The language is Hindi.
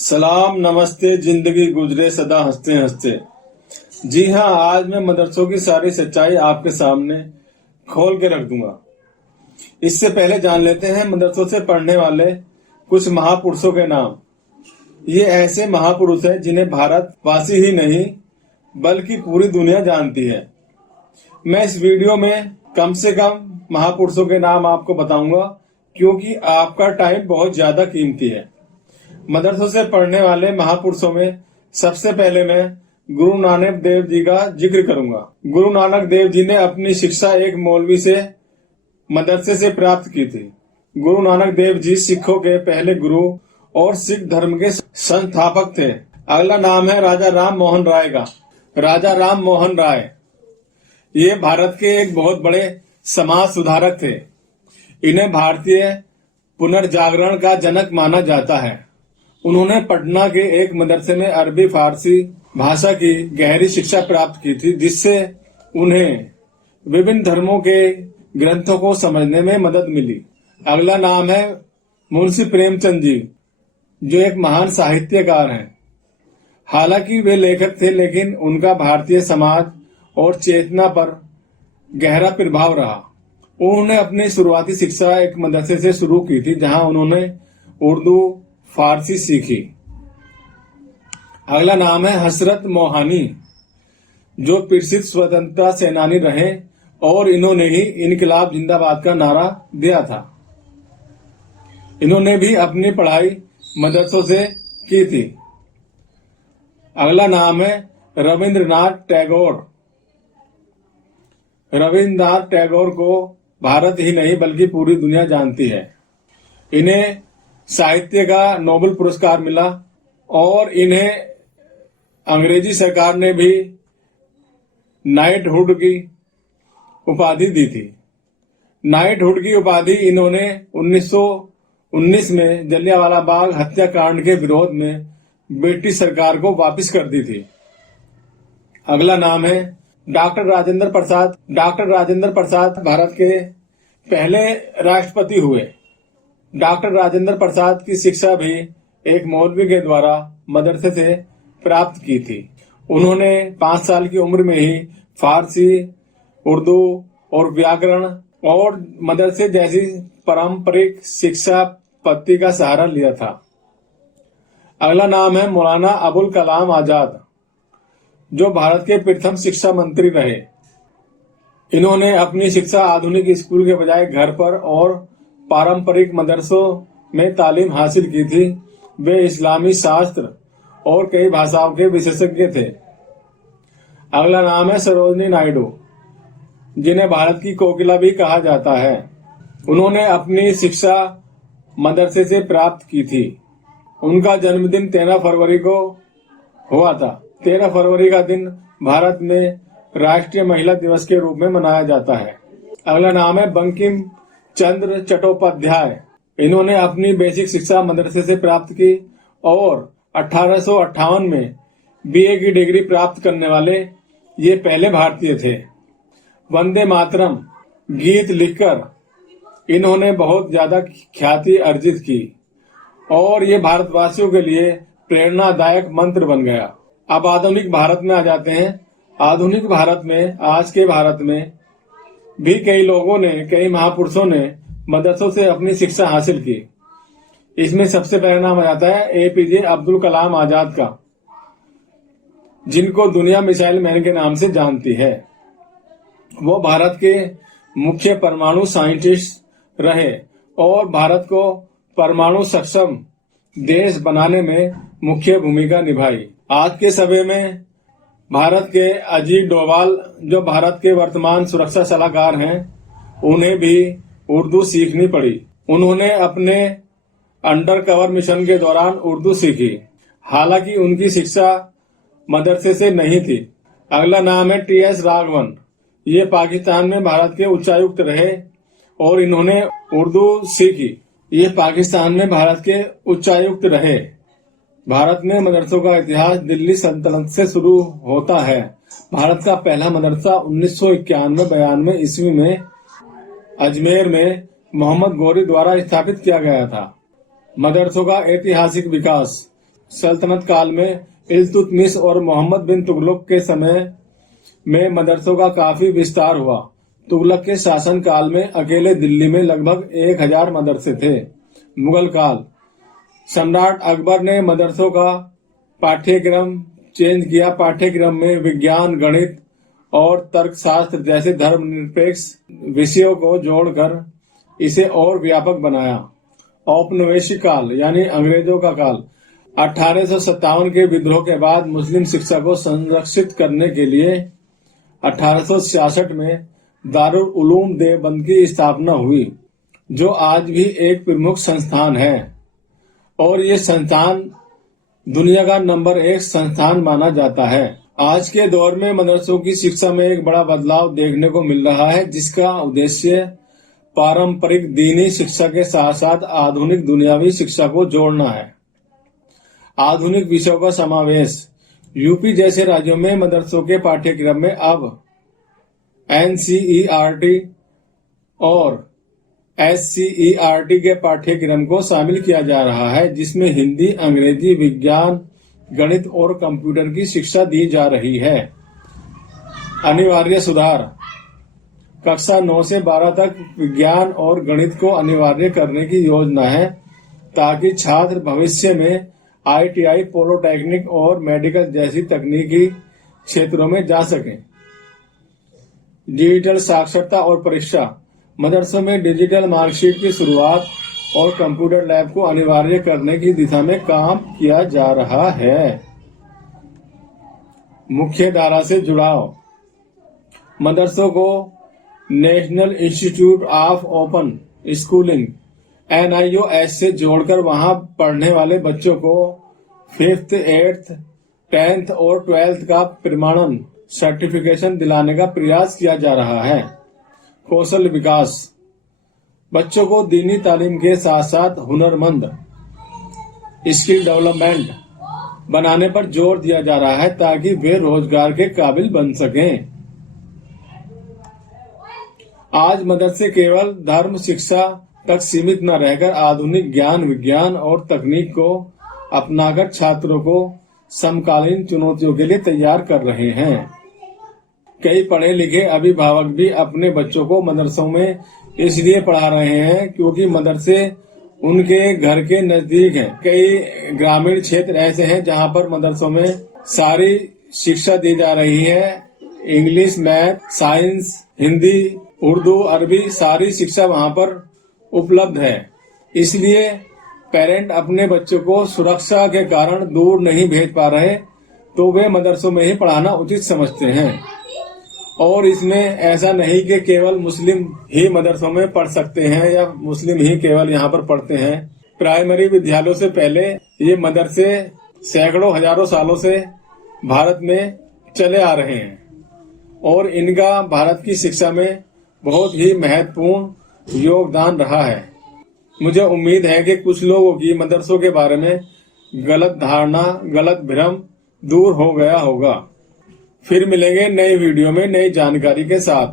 सलाम नमस्ते, जिंदगी गुजरे सदा हंसते हंसते। जी हाँ, आज मैं मदरसों की सारी सच्चाई आपके सामने खोल के रख दूंगा। इससे पहले जान लेते हैं मदरसों से पढ़ने वाले कुछ महापुरुषों के नाम। ये ऐसे महापुरुष हैं जिन्हें भारत वासी ही नहीं बल्कि पूरी दुनिया जानती है। मैं इस वीडियो में कम से कम महापुरुषों के नाम आपको बताऊंगा, क्योंकि आपका टाइम बहुत ज्यादा कीमती है। मदरसों से पढ़ने वाले महापुरुषों में सबसे पहले मैं गुरु नानक देव जी का जिक्र करूंगा। गुरु नानक देव जी ने अपनी शिक्षा एक मौलवी से मदरसे से प्राप्त की थी। गुरु नानक देव जी सिखों के पहले गुरु और सिख धर्म के संस्थापक थे। अगला नाम है राजा राम मोहन राय का। राजा राम मोहन राय ये भारत के एक बहुत बड़े समाज सुधारक थे। इन्हें भारतीय पुनर्जागरण का जनक माना जाता है। उन्होंने पटना के एक मदरसे में अरबी फारसी भाषा की गहरी शिक्षा प्राप्त की थी, जिससे उन्हें विभिन्न धर्मों के ग्रंथों को समझने में मदद मिली। अगला नाम है मुंशी प्रेमचंद जी, जो एक महान साहित्यकार हैं। हालांकि वे लेखक थे, लेकिन उनका भारतीय समाज और चेतना पर गहरा प्रभाव रहा। उन्होंने अपनी शुरुआती शिक्षा एक मदरसे से शुरू की थी, जहां उन्होंने उर्दू फारसी सीखी। अगला नाम है हसरत मोहानी, जो प्रसिद्ध स्वतंत्रता सेनानी रहे और इन्होंने ही इनकलाब जिंदाबाद का नारा दिया था। इन्होंने भी अपनी पढ़ाई मदरसों से की थी। अगला नाम है रविंद्रनाथ टैगोर। रविंद्रनाथ टैगोर को भारत ही नहीं बल्कि पूरी दुनिया जानती है। इन्हें साहित्य का नोबेल पुरस्कार मिला और इन्हें अंग्रेजी सरकार ने भी नाइटहुड की उपाधि दी थी। नाइटहुड की उपाधि इन्होंने 1919 में जलियांवाला बाग हत्याकांड के विरोध में ब्रिटिश सरकार को वापस कर दी थी। अगला नाम है डॉक्टर राजेंद्र प्रसाद। डॉक्टर राजेंद्र प्रसाद भारत के पहले राष्ट्रपति हुए। डॉक्टर राजेंद्र प्रसाद की शिक्षा भी एक मौलवी के द्वारा मदरसे से प्राप्त की थी। उन्होंने 5 साल की उम्र में ही फारसी, उर्दू और व्याकरण और मदरसे जैसी पारंपरिक शिक्षा पद्धति का सहारा लिया था। अगला नाम है मौलाना अबुल कलाम आजाद, जो भारत के प्रथम शिक्षा मंत्री रहे। इन्होंने अपनी शिक्षा आधुनिक स्कूल के बजाय घर पर और पारंपरिक मदरसों में तालीम हासिल की थी। वे इस्लामी शास्त्र और कई भाषाओं के विशेषज्ञ थे। अगला नाम है सरोजिनी नायडू, जिन्हें भारत की कोकिला भी कहा जाता है। उन्होंने अपनी शिक्षा मदरसे से प्राप्त की थी। उनका जन्मदिन 13 फरवरी को हुआ था। 13 फरवरी का दिन भारत में राष्ट्रीय महिला दिवस के रूप में मनाया जाता है। अगला नाम है बंकिम चंद्र चट्टोपाध्याय। इन्होंने अपनी बेसिक शिक्षा मदरसे से प्राप्त की और 1858 में बीए की डिग्री प्राप्त करने वाले ये पहले भारतीय थे। वंदे मातरम गीत लिखकर इन्होंने बहुत ज्यादा ख्याति अर्जित की और ये भारतवासियों के लिए प्रेरणादायक मंत्र बन गया। अब आधुनिक भारत में आ जाते हैं। आधुनिक भारत में, आज के भारत में भी कई लोगों ने, कई महापुरुषों ने मदरसों से अपनी शिक्षा हासिल की। इसमें सबसे पहला नाम आ जाता है एपीजे अब्दुल कलाम आजाद का, जिनको दुनिया मिसाइल मैन के नाम से जानती है। वो भारत के मुख्य परमाणु साइंटिस्ट रहे और भारत को परमाणु सक्षम देश बनाने में मुख्य भूमिका निभाई। आज के समय में भारत के अजीत डोभाल, जो भारत के वर्तमान सुरक्षा सलाहकार हैं, उन्हें भी उर्दू सीखनी पड़ी। उन्होंने अपने अंडर कवर मिशन के दौरान उर्दू सीखी। हालांकि उनकी शिक्षा मदरसे से नहीं थी। अगला नाम है टीएस राघवन। ये पाकिस्तान में भारत के उच्चायुक्त रहे और इन्होंने उर्दू सीखी। ये पाकिस्तान में भारत के उच्चायुक्त रहे। भारत में मदरसों का इतिहास दिल्ली सल्तनत से शुरू होता है। भारत का पहला मदरसा 1991-92 ईस्वी में अजमेर में मोहम्मद गौरी द्वारा स्थापित किया गया था। मदरसों का ऐतिहासिक विकास। सल्तनत काल में इल्तुतमिश और मोहम्मद बिन तुगलक के समय में मदरसों का काफी विस्तार हुआ। तुगलक के शासन काल में अकेले दिल्ली में लगभग 1000 मदरसे थे। मुगल काल, सम्राट अकबर ने मदरसों का पाठ्यक्रम चेंज किया। पाठ्यक्रम में विज्ञान, गणित और तर्कशास्त्र जैसे धर्मनिरपेक्ष विषयों को जोड़कर इसे और व्यापक बनाया। औपनिवेशिक काल यानी अंग्रेजों का काल, 1857 के विद्रोह के बाद मुस्लिम शिक्षा को संरक्षित करने के लिए 1866 में दारुल उलूम देवबंद की स्थापना हुई, जो आज भी एक प्रमुख संस्थान है और ये संस्थान दुनिया का नंबर 1 संस्थान माना जाता है। आज के दौर में मदरसों की शिक्षा में एक बड़ा बदलाव देखने को मिल रहा है, जिसका उद्देश्य पारंपरिक दीनी शिक्षा के साथ साथ आधुनिक दुनियावी शिक्षा को जोड़ना है। आधुनिक विषयों का समावेश, यूपी जैसे राज्यों में मदरसों के पाठ्यक्रम में अब NCERT और SCERT के पाठ्यक्रम को शामिल किया जा रहा है, जिसमें हिंदी, अंग्रेजी, विज्ञान, गणित और कंप्यूटर की शिक्षा दी जा रही है। अनिवार्य सुधार, कक्षा 9 से 12 तक विज्ञान और गणित को अनिवार्य करने की योजना है, ताकि छात्र भविष्य में ITI, पॉलिटेक्निक और मेडिकल जैसी तकनीकी क्षेत्रों में जा सकें। डिजिटल साक्षरता और परीक्षा, मदरसों में डिजिटल मार्कशीट की शुरुआत और कंप्यूटर लैब को अनिवार्य करने की दिशा में काम किया जा रहा है। मुख्य धारा से जुड़ाव, मदरसों को national institute of open schooling NIOS से जोड़कर वहां पढ़ने वाले बच्चों को 5th, 8th, 10th और 12th का प्रमाणन सर्टिफिकेशन दिलाने का प्रयास किया जा रहा है। कौशल विकास, बच्चों को दीनी तालीम के साथ साथ हुनरमंद स्किल डेवलपमेंट बनाने पर जोर दिया जा रहा है, ताकि वे रोजगार के काबिल बन सकें। आज मदरसे केवल धर्म शिक्षा तक सीमित न रहकर आधुनिक ज्ञान, विज्ञान और तकनीक को अपनाकर छात्रों को समकालीन चुनौतियों के लिए तैयार कर रहे हैं। कई पढ़े लिखे अभिभावक भी अपने बच्चों को मदरसों में इसलिए पढ़ा रहे हैं क्योंकि मदरसे उनके घर के नजदीक हैं। कई ग्रामीण क्षेत्र ऐसे हैं जहां पर मदरसों में सारी शिक्षा दी जा रही है। English, math, science, Hindi, Urdu, अरबी, सारी शिक्षा वहां पर उपलब्ध है। इसलिए पेरेंट अपने बच्चों को सुरक्षा के कारण दूर नहीं भेज पा रहे, तो वे मदरसों में ही पढ़ाना उचित समझते हैं। और इसमें ऐसा नहीं कि केवल मुस्लिम ही मदरसों में पढ़ सकते हैं या मुस्लिम ही केवल यहाँ पर पढ़ते हैं। प्राइमरी विद्यालयों से पहले ये मदरसे सैकड़ों हजारों सालों से भारत में चले आ रहे हैं और इनका भारत की शिक्षा में बहुत ही महत्वपूर्ण योगदान रहा है। मुझे उम्मीद है कि कुछ लोगों की मदरसों के बारे में गलत धारणा, गलत भ्रम दूर हो गया होगा। फिर मिलेंगे नई वीडियो में नई जानकारी के साथ।